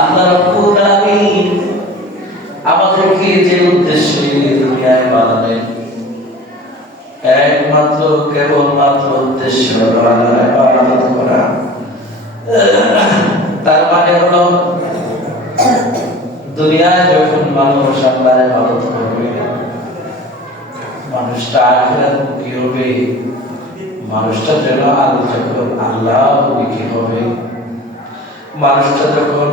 আল্লাহ রাব্বুল আলামিন আমাদেরকে যে উদ্দেশ্যে দুনিয়ায় বানালেন, একমাত্র, কেবলমাত্র উদ্দেশ্য হলো আল্লাহর করা। তার মানে হলো, দুনিয়ায় যখন মানুষ আল্লাহর ইবাদত করবে, মানুষটা আখিরাত মুখী হবে। মানুষটা যেন আল্লাহ যখন আল্লাহ মুখী হবে। মানুষটা যখন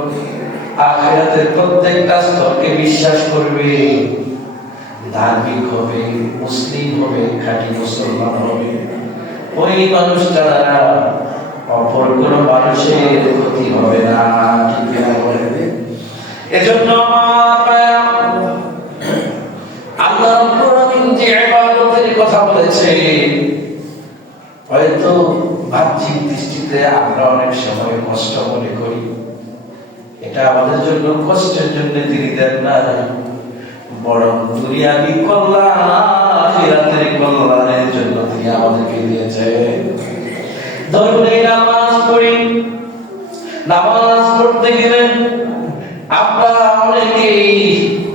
আখিরাতের প্রত্যেকটা স্তরকে বিশ্বাস করবে। ধার্মিক হবে, মুসলিম হবে, খাঁটি মুসলমান হবে। ওই মানুষটা দ্বারা অপর কোনো মানুষের ক্ষতি হবে না এজন্য আল্লাহ যে কথা বলেছে হয়তো বাহ্যিক দৃষ্টিতে আমরা অনেক সময় কষ্ট মনে করি। এটা আমাদের জন্য কষ্টের জন্য তিনি দেন না বরং দুনিয়াবি কল্যাণ, আখিরাতের কল্যাণের জন্য তিনি আমাদেরকে দিয়েছে ধরুন এই নামাজ পড়ি। নামাজ পড়তে আমরা অনেকেই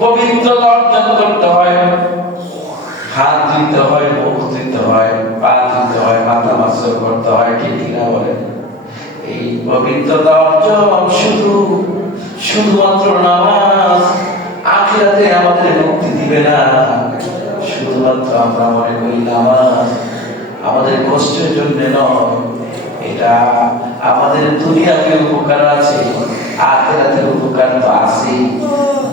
পবিত্রতা অর্জন করতে হয়। হাত দিতে হয়, মুখ দিতে হয়, পা দিতে হয়, মাথা করতে হয়, ঠিক কিনা এই পবিত্রতা অর্জন শুধু শুধুমাত্র নামাজ, আখিরাতে আমাদের মুক্তি দিবে না। শুধুমাত্র আমরা মনে করি নামাজ আমাদের কষ্টের জন্য নয়, এটা আমাদের দুনিয়াকে উপকার আছে, আখিরাতের উপকার তো আছে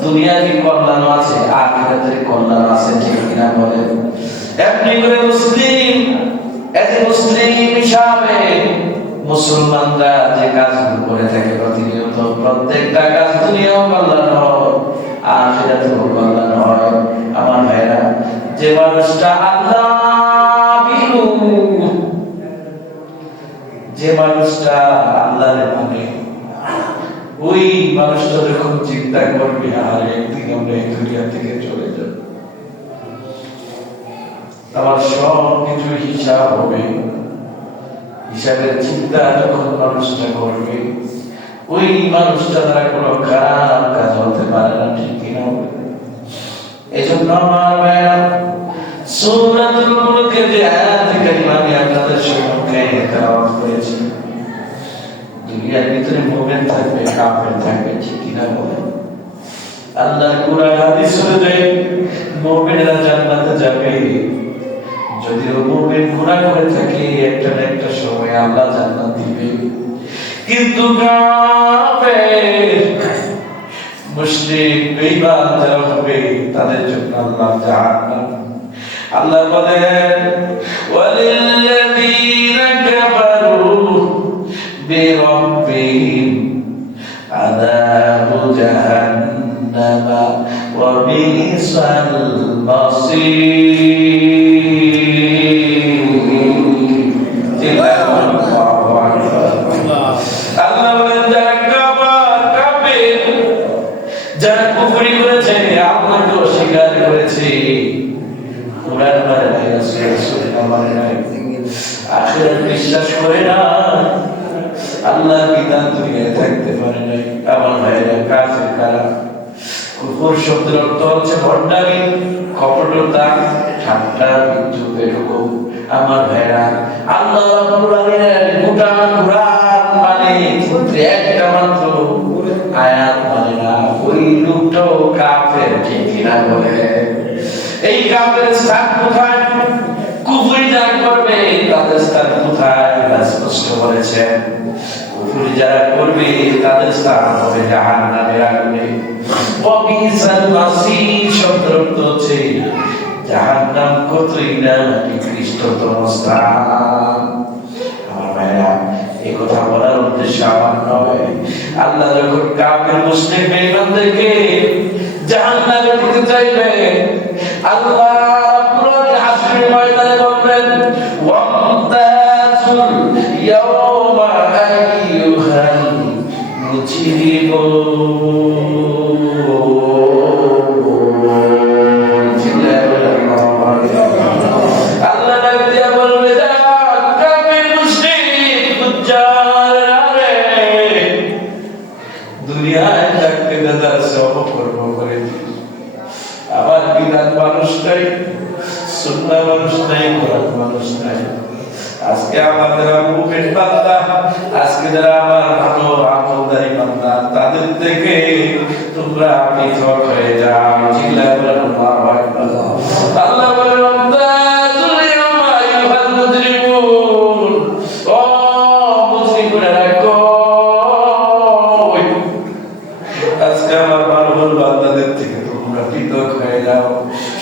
দুনিয়াবি কল্যাণ আছে, আখিরাতের কল্যাণ আছে, ঠিক কিনা বলেন? এমনি করে মুসলিম এজ এ মুসলিম হিসাবে মুসলমানরা যে কাজগুলো করে থাকে প্রতিনিয়ত, প্রত্যেকটা মানুষটা আল্লাহ বিহু যে মানুষটা আল্লাহর মানে ওই মানুষটা যখন চিন্তা করবে আর একদিন আমরা দুনিয়া থেকে চলে যাব। আমার সব কিছু হিসাব হবে। হিসাবের চিন্তা যখন মানুষটা করবে, ওই মানুষটা দ্বারা কোনো কিন্তু কাফের মুশরিক বেঈমান যারা হবে, তাদের জন্য আল্লাহ জাহান্নাম। আল্লাহ বলেন, ওয়ালিল্লাযীনা কাফারু বিরাব্বিহিম আযাবু জাহান্নাম ওয়া বিসাল মাসীর যারা কুফরি করেছে আল্লাহকে অস্বীকার করেছে। কোরআন মানে নাই আখিরাত বিশ্বাস করে না, আল্লাহর বিধান দুনিয়ায় থাকতে পারে নাই। আমার ভাইরা কাফের কারা? কুফর শব্দের অর্থ হচ্ছে ভণ্ডামি, কপটতা, ঠাট্টা বিদ্রুপ এরকম আমার ভাইরা আল্লাহ রাব্বুল আলামিনের গোটা কুরআন মানে একটা মাত্র আয়াত না লোকটাও কাফের ঠিক বলে। এই কাফের স্থান কোথায়? কুফরি যারা করবে, তাদের স্থান কোথায়? স্পষ্ট বলেছেন, কুফরি যারা করবে, তাদের স্থান হবে জাহান্নাম কতই না নিকৃষ্টতম স্থান। আমার ভাইরা এই কথা বলার উদ্দেশ্য আমার নয়। আল্লাহ যখন কাফের মুসলিম বেঈমানদেরকে জাহান্নামে দিতে চাইবে, আল্লাহ রাব্বুল হাসরের ময়দানে বলবেন ওয়ামতাজুল নাই সুন্না মানুষ নাই কোরআন আজকে আমাদের মুখের বান্দা আজকে যারা আমার ভালো আমলদারি বান্দা, তাদের থেকে তোমরা পৃথক হয়ে যাও। চিল্লায় বলেন আল্লাহু বলেন আজকে আমার মানবল বান্দাদের থেকে তোমরা পৃথক হয়ে যাও।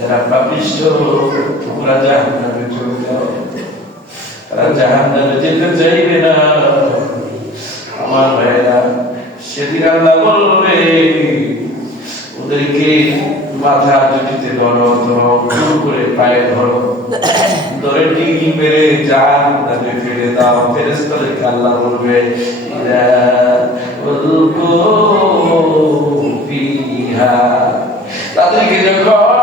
যারা পাপিষ্ট, তোমরা জাহান্নামে চলে তারা জাহান্নামে যেতে চাইবে না। আমার ভাইরা সেদিন আল্লাহ বলবে, ওদেরকে মাথা জুটিতে ধরো ধরো জোর করে পায়ে ধরো। ধরে টিকি মেরে ফেলে দাও। আল্লাহ বলবে তাদেরকে যখন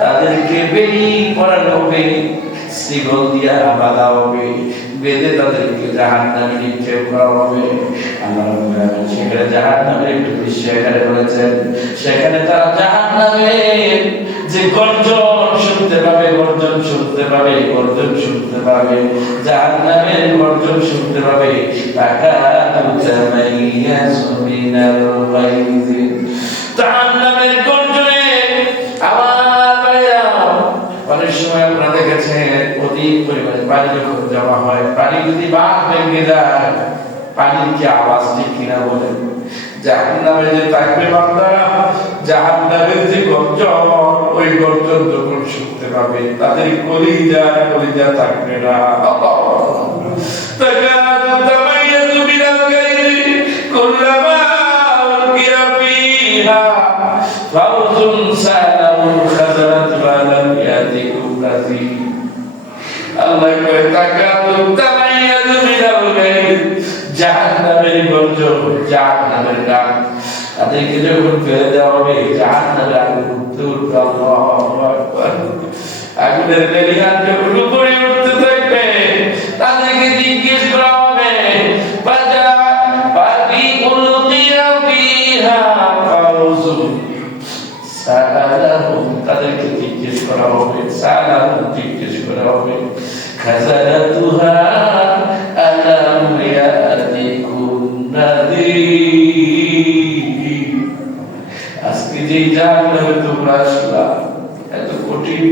তাদেরকে বেরি পড়ানো হবে শ্রীগল দিয়া বাঁধা হবে। বেঁধে তাদেরকে জাহান নামে নিক্ষেপ করা হবে। সেখানে জাহান নামের একটু এখানে বলেছেন, সেখানে তারা জাহান নামে যে গর্জন শুনতে পাবে, গর্জন শুনতে পাবে, গর্জন শুনতে পাবে। জাহান নামের গর্জন শুনতে পাবে। টাকা অনেক সময় আপনারা দেখেছেন অধিক পরিমাণে পানি যখন জমা হয়, পানি যদি বাঁধ ভেঙে যায়, পানির কি আওয়াজ ঠিক কিনা বলেন? জাহান নামে যে থাকবে বান্দা জাহান নামের যে গর্জন, ওই গর্জন যখন শুনতে পাবে, তাদের কলিজা কলিজা থাকবে না। আল্লাহ কয় তাকাতু তামাইয়াজু মিনাল গায়ব জাহান্নামের গর্জন জাহান্নামের গান তাদেরকে যখন ফেলে দেওয়া হবে, জাহান্নামের আগুন উঠতে আগুনের লেলিহান যখন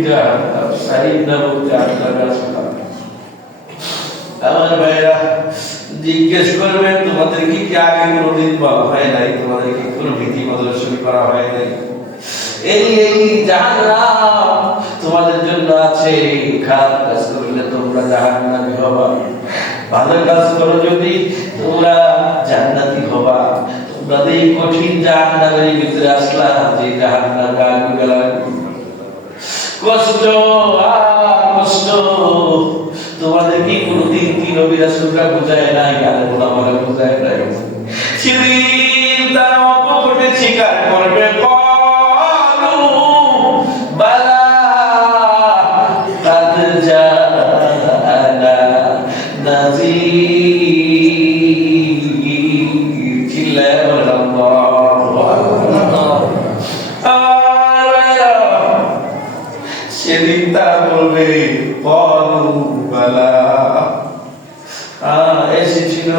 জাহান্নাম সাইদ নামক জাহান্নামে আমার ভাইরা জিজ্ঞেস করবেন তোমাদেরকে কি আগে কোনোদিন বলা হয় নাই তোমাদেরকে কোনো ভীতি প্রদর্শন করা হয় নাই এই এই জাহান্নাম তোমাদের জন্য আছে খারাপ কাজ করলে তোমরা জাহান্নামী হবা ভালো কাজ করো যদি তোমরা জান্নাতি হবা তোমরা এই কঠিন জাহান্নামের ভিতরে আসলা যে জাহান্নামে আগুন কষ্ট আর কষ্ট। তোমাদের কি কোনদিন কি নবী রাসূলরা বুঝায় নাই? আলে ওলামারা বুঝায় নাই। সেদিন সেদিন তারা বলবে এসেছিল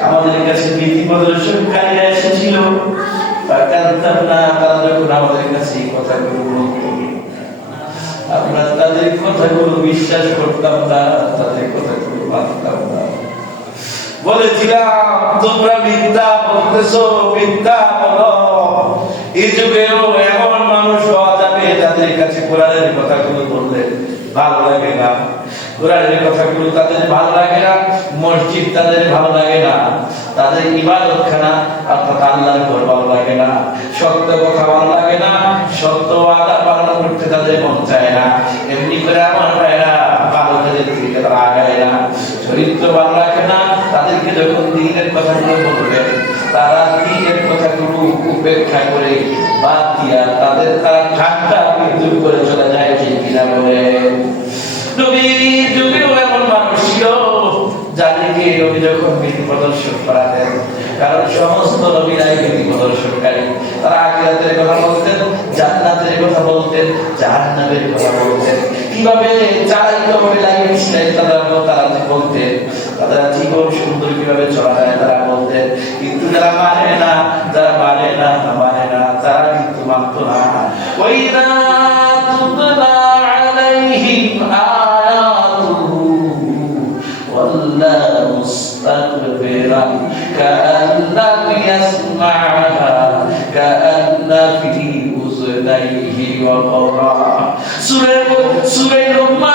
আমাদের কাছে ভীতি প্রদর্শনকারীরা এসেছিল। আমাদের কাছে এই কথাগুলো আমরা তাদের কথাগুলো বিশ্বাস করতাম না তাদের কথাগুলো মানতাম না বলেছিলাম তোমরা এই যুগেও এমন মানুষ যাবে যাদের কাছে কোরআনের কথাগুলো বললে ভালো লাগে না। কোরআনের কথাগুলো তাদের ভালো লাগে না, মসজিদ তাদের ভালো লাগে না, তাদের ইবাদত খানা অর্থাৎ আল্লাহর ঘর ভালো লাগে না। সত্য কথা ভালো লাগে না, সত্য আদা পালন করতে তাদের মন চায় না। এমনি করে আমার ভাইরা ভালো কাজের দিকে তারা আগায় না। চরিত্র ভালো লাগে না যখন দিনের কথাগুলো বলবে, তারা দিনের কথাগুলো উপেক্ষা করে বাদ দিয়া তাদের তারা ঠাট্টা বিদ্রুপ করে চলে যায় ঠিক কিনা বলে। কারণ সমস্ত প্রদর্শনকারী। তারা কথা বলতেন কথা বলতেন কথা বলতেন। কীভাবে চালাইতে তারা বলতেন তারা জীবন সুন্দর কিভাবে চলা যায় তারা বলতেন কিন্তু যারা মানে না যারা মানে না মানে না তারা কিন্তু মানত না ওই না তুতলা عليهم آياته ولا مستكبرا كأن لم يسمعها كأن في أذنيه وقرا سورة سورة لقمان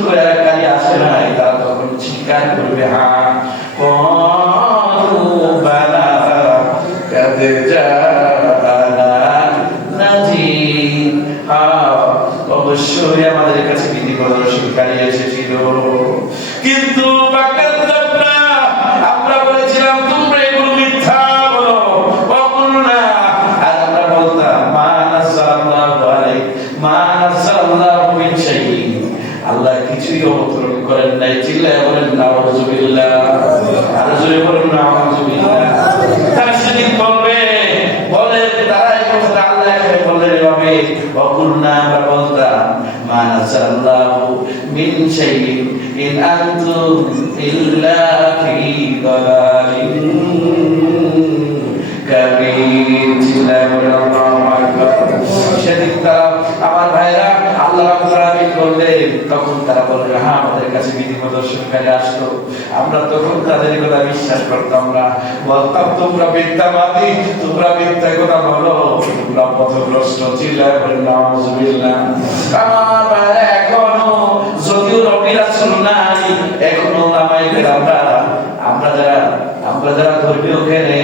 কিছুই অবতরণ করেন নাই বলেন নাউজুবিল্লাহ আর জোরে বলেন তারা আমার ভাইরা তারা বলবে হ্যাঁ আমাদের কাছে বিধি প্রদর্শনকারী আসতো আমরা তখন তাদের কথা বিশ্বাস করতাম না। বলতাম, তোমরা মিথ্যাবাদী তোমরা মিথ্যা কথা বলো। তোমরা পথভ্রষ্ট চিল্লায় বলেন আমার আমরা যারা আমরা যারা ধর্মীয় জ্ঞানে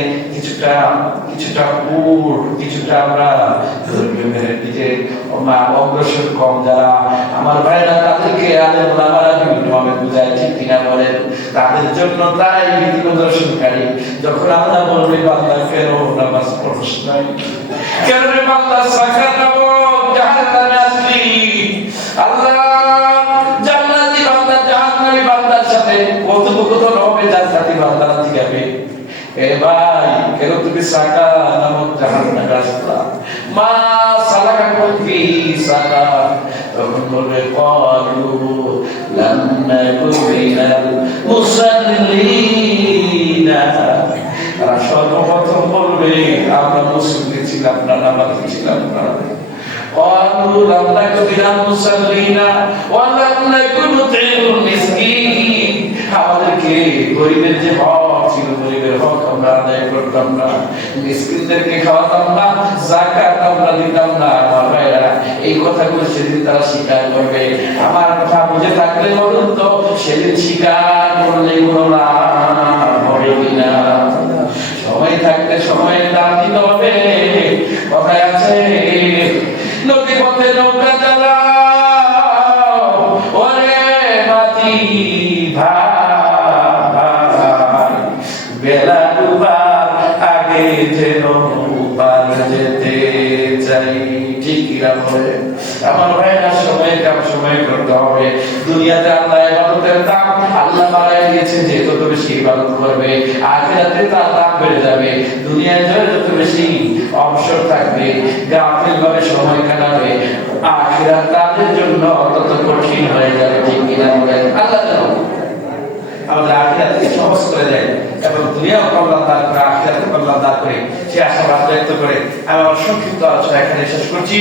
কিছুটা কিছুটা উঠ কিছুটা আমরা মা- অগ্রসর কম যারা আমার ভাইরা তাদেরকে আলেম ওলামারা বিভিন্নভাবে বুঝায়, ঠিক কিনা বলেন? তাদের জন্য তারাই নীতি প্রদর্শনকারী। যখন আল্লাহ বলবে বান্দা কেন নামাজ পড়ছ নাই। কেন রে বান্দা সাকা যাব জাহান্নামে আসলি? আল্লাহ জান্নাতি বান্দা জাহান্নামী বান্দার সাথে কথোপকথন হবে জান্নাতি বান্দারা জিজ্ঞাবে এ ভাই কেন তুমি সাকা নামক জাহান্নামে আসলা মা সালাকা কুফি সাকা তখন বলবে ক্বালু লাম নাকু মিনাল মুসাল্লিনা তারা সর্বপ্রথম বলবে আমরা মুসলিম ছিলাম না নামাজি ছিলাম না قالوا لم نكن من المصلين ولم نكن نطعم المسكين আমাদেরকে গরিবের যে হক করতাম না। মিসকিনদেরকে খাওয়াতাম না জাকাত আমরা দিতাম না। আমার ভাইরা এই কথাগুলো সেদিন তারা স্বীকার করবে। আমার কথা বুঝে থাকলে বলুন তো, সেদিন স্বীকার করলে হলো হবে ইবাদতের দাম হয়ে দেয় এবং দুনিয়াও কল্যাণ সে আশাবাদ করে। আমি সংক্ষিপ্ত আলোচনা এখানে শেষ করছি।